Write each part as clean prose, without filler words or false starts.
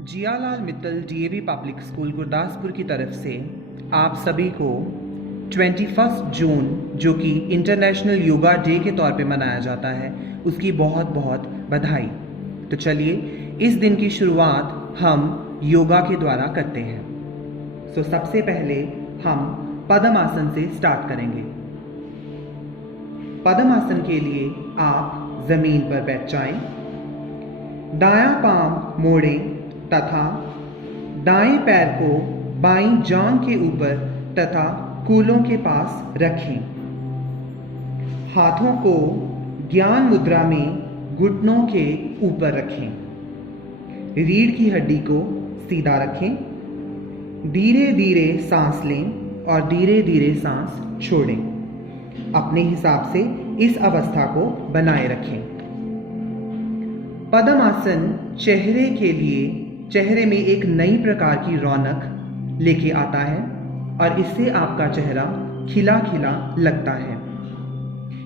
Jiyalal Mittal DAV public school Gurdaspur की तरफ से आप सभी को 21 जून जो कि इंटरनेशनल योगा डे के तौर पे मनाया जाता है उसकी बहुत बहुत बधाई। तो चलिए इस दिन की शुरुआत हम योगा के द्वारा करते हैं। सबसे पहले हम पद्म आसन से स्टार्ट करेंगे। पद्म आसन के लिए आप जमीन पर बैठ जाएं, दायां पांव मोड़ें तथा दाएं पैर को बाईं जांघ के ऊपर तथा कूलों के पास रखें। हाथों को ज्ञान मुद्रा में घुटनों के ऊपर रखें। रीढ़ की हड्डी को सीधा रखें। धीरे धीरे सांस लें और धीरे धीरे सांस छोड़ें। अपने हिसाब से इस अवस्था को बनाए रखें। पद्म आसन चेहरे के लिए चेहरे में एक नई प्रकार की रौनक लेके आता है और इससे आपका चेहरा खिला खिला लगता है।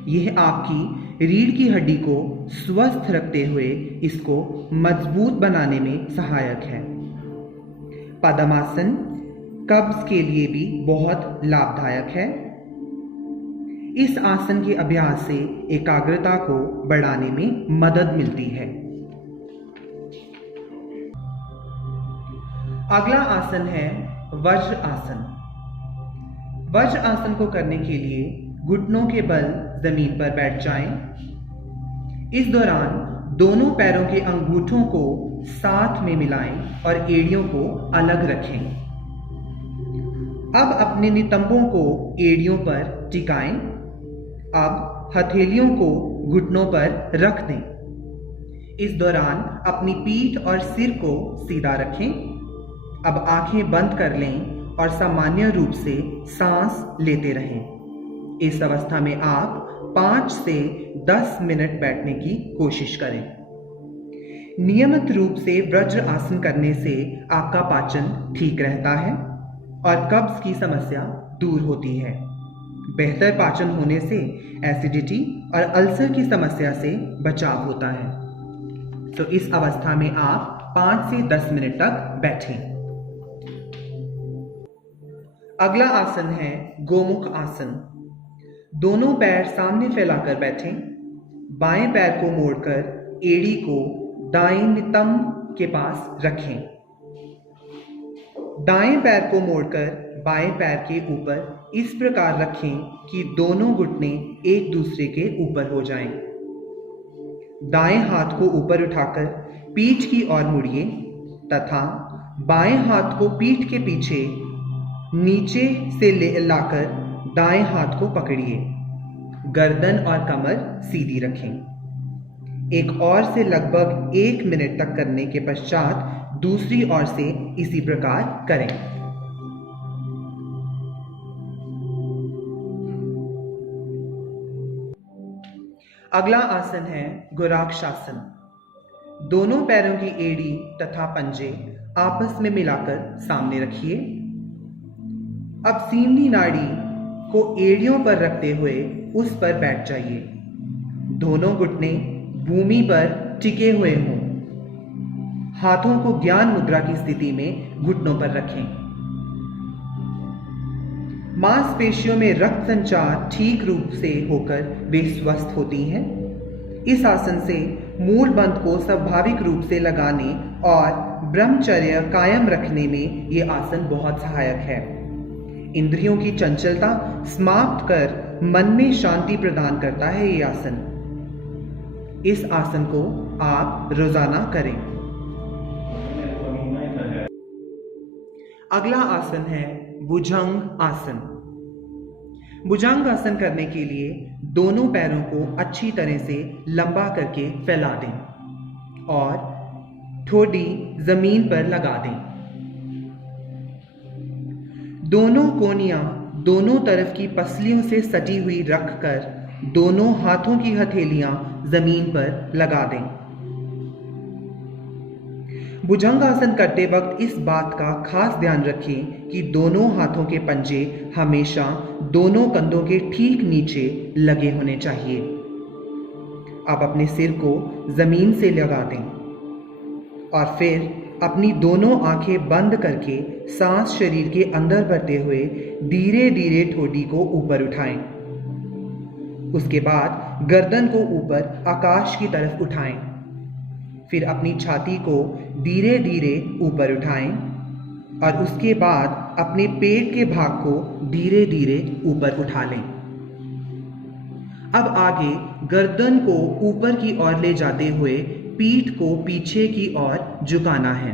यह आपकी रीढ़ की हड्डी को स्वस्थ रखते हुए इसको मजबूत बनाने में सहायक है। पद्म आसन कब्ज के लिए भी बहुत लाभदायक है। इस आसन के अभ्यास से एकाग्रता को बढ़ाने में मदद मिलती है। अगला आसन है वज्र आसन। वज्र आसन को करने के लिए घुटनों के बल जमीन पर बैठ जाएं। इस दौरान दोनों पैरों के अंगूठों को साथ में मिलाएं और एड़ियों को अलग रखें। अब अपने नितंबों को एड़ियों पर टिकाएं। अब हथेलियों को घुटनों पर रख दें। इस दौरान अपनी पीठ और सिर को सीधा रखें। अब आंखें बंद कर लें और सामान्य रूप से सांस लेते रहें। इस अवस्था में आप 5 से 10 मिनट बैठने की कोशिश करें। नियमित रूप से वज्र आसन करने से आपका पाचन ठीक रहता है और कब्ज की समस्या दूर होती है। बेहतर पाचन होने से एसिडिटी और अल्सर की समस्या से बचाव होता है। तो इस अवस्था में आप 5 से 10 मिनट तक बैठें। अगला आसन है गोमुख आसन। दोनों पैर सामने फैलाकर बैठें। बाएं पैर को मोड़कर एड़ी को दाएं नितंब के पास रखें। दाएं पैर को मोड़कर बाएं पैर के ऊपर इस प्रकार रखें कि दोनों घुटने एक दूसरे के ऊपर हो जाएं। दाएं हाथ को ऊपर उठाकर पीठ की ओर मुड़िए तथा बाएं हाथ को पीठ के पीछे नीचे से लाकर दाएं हाथ को पकड़िए। गर्दन और कमर सीधी रखें। एक ओर से लगभग 1 मिनट तक करने के पश्चात दूसरी ओर से इसी प्रकार करें। अगला आसन है गुराक्षासन। दोनों पैरों की एड़ी तथा पंजे आपस में मिलाकर सामने रखिए। अब सीमनी नाड़ी को एड़ियों पर रखते हुए उस पर बैठ जाइए। दोनों घुटने भूमि पर टिके हुए हों। हाथों को ज्ञान मुद्रा की स्थिति में घुटनों पर रखें। मांसपेशियों में रक्त संचार ठीक रूप से होकर वे स्वस्थ होती हैं। इस आसन से मूल बंध को स्वाभाविक रूप से लगाने और ब्रह्मचर्य कायम रखने में ये आसन बहुत सहायक है। इंद्रियों की चंचलता समाप्त कर मन में शांति प्रदान करता है ये आसन। इस आसन को आप रोजाना करें। अगला आसन है भुजंग आसन। भुजंग आसन करने के लिए दोनों पैरों को अच्छी तरह से लंबा करके फैला दें और ठोडी जमीन पर लगा दें। दोनों कोहनियां दोनों तरफ की पसलियों से सटी हुई रखकर दोनों हाथों की हथेलियां जमीन पर लगा दें। भुजंग आसन करते वक्त इस बात का खास ध्यान रखें कि दोनों हाथों के पंजे हमेशा दोनों कंधों के ठीक नीचे लगे होने चाहिए। अब अपने सिर को जमीन से लगा दें और फिर अपनी दोनों आंखें बंद करके सांस शरीर के अंदर भरते हुए धीरे धीरे ठोड़ी को ऊपर उठाएं। उसके बाद गर्दन को ऊपर आकाश की तरफ उठाएं। फिर अपनी छाती को धीरे धीरे ऊपर उठाएं और उसके बाद अपने पेट के भाग को धीरे धीरे ऊपर उठा लें। अब आगे गर्दन को ऊपर की ओर ले जाते हुए पीठ को पीछे की ओर झुकाना है।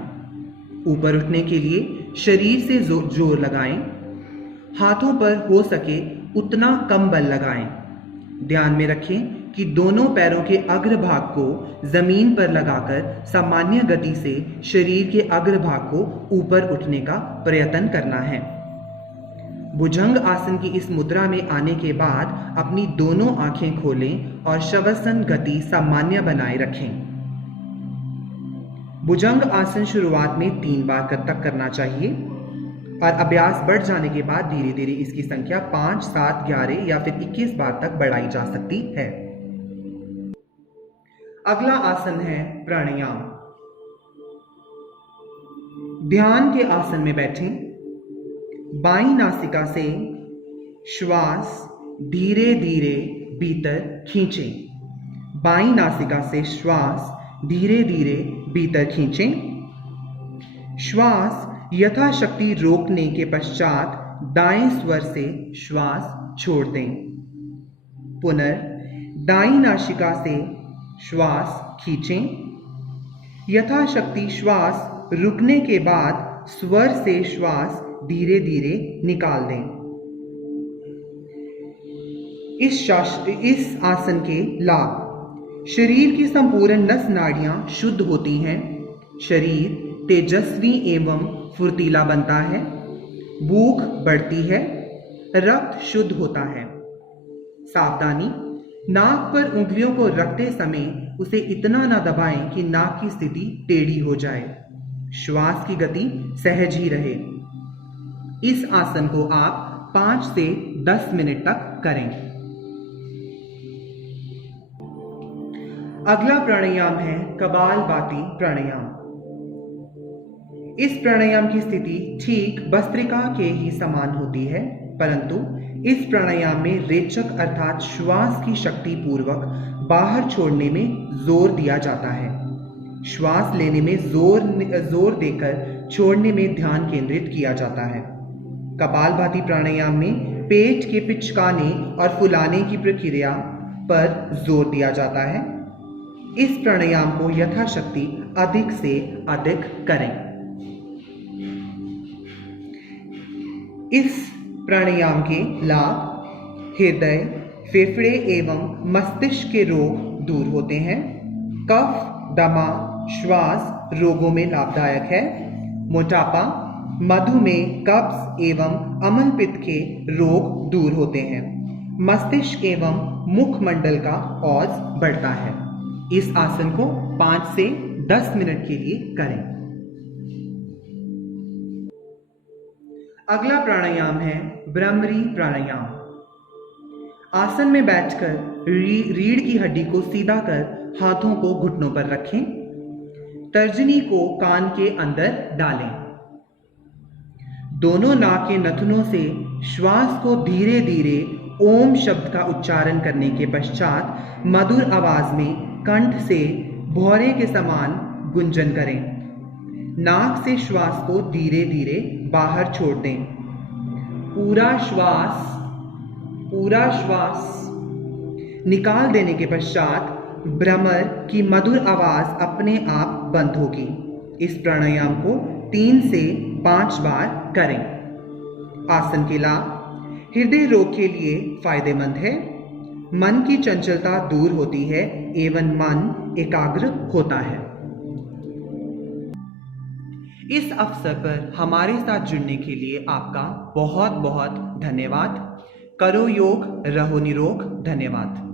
ऊपर उठने के लिए शरीर से जोर लगाएं। हाथों पर हो सके उतना कम बल लगाएं। ध्यान में रखें कि दोनों पैरों के अग्रभाग को जमीन पर लगाकर सामान्य गति से शरीर के अग्रभाग को ऊपर उठने का प्रयत्न करना है। भुजंग आसन की इस मुद्रा में आने के बाद अपनी दोनों आंखें खोलें और शवासन गति सामान्य बनाए रखें। भुजंग आसन शुरुआत में 3 बार तक करना चाहिए और अभ्यास बढ़ जाने के बाद धीरे धीरे इसकी संख्या 5, 7, 11 या फिर 21 बार तक बढ़ाई जा सकती है। अगला आसन है प्राणायाम। ध्यान के आसन में बैठें। बाईं नासिका से श्वास धीरे धीरे भीतर खींचें। बाईं नासिका से श्वास धीरे धीरे भीतर खींचें। श्वास यथाशक्ति रोकने के पश्चात दाएं स्वर से श्वास छोड़ दें। पुनः दाईं नासिका से श्वास खींचें। यथाशक्ति श्वास रुकने के बाद स्वर से श्वास धीरे धीरे निकाल दें। इस आसन के लाभ: शरीर की संपूर्ण नस नाड़ियां शुद्ध होती हैं। शरीर तेजस्वी एवं फुर्तीला बनता है। भूख बढ़ती है। रक्त शुद्ध होता है। सावधानी: नाक पर उंगलियों को रखते समय उसे इतना न दबाएं कि नाक की स्थिति टेढ़ी हो जाए। श्वास की गति सहज ही रहे। इस आसन को आप 5 से 10 मिनट तक करें। अगला प्राणायाम है कपालभाति प्राणायाम। इस प्राणायाम की स्थिति ठीक भस्त्रिका के ही समान होती है, परंतु इस प्राणायाम में रेचक अर्थात श्वास की शक्ति पूर्वक बाहर छोड़ने में जोर दिया जाता है। श्वास लेने में जोर देकर छोड़ने में ध्यान केंद्रित किया जाता है। कपालभाति प्राणायाम में पेट के पिचकाने और फुलाने की प्रक्रिया पर जोर दिया जाता है। इस प्राणायाम को यथाशक्ति अधिक से अधिक करें। इस प्राणायाम के लाभ: हृदय, फेफड़े एवं मस्तिष्क के रोग दूर होते हैं। कफ, दमा, श्वास रोगों में लाभदायक है। मोटापा, मधुमेह, कब्ज एवं अम्लपित्त के रोग दूर होते हैं। मस्तिष्क एवं मुखमंडल का औज बढ़ता है। इस आसन को 5 से 10 मिनट के लिए करें। अगला प्राणायाम है भ्रामरी प्राणायाम। आसन में बैठकर रीढ़ की हड्डी को सीधा कर हाथों को घुटनों पर रखें। तर्जनी को कान के अंदर डालें। दोनों नाक के नथुनों से श्वास को धीरे धीरे ओम शब्द का उच्चारण करने के पश्चात मधुर आवाज में कंठ से भौरे के समान गुंजन करें। नाक से श्वास को धीरे धीरे बाहर छोड़ दें। पूरा श्वास निकाल देने के पश्चात भ्रमर की मधुर आवाज अपने आप बंद होगी। इस प्राणायाम को 3 से 5 बार करें। आसन के लाभ: हृदय रोग के लिए फायदेमंद है। मन की चंचलता दूर होती है एवं मन एकाग्र होता है। इस अवसर पर हमारे साथ जुड़ने के लिए आपका बहुत बहुत धन्यवाद। करो योग, रहो निरोग। धन्यवाद।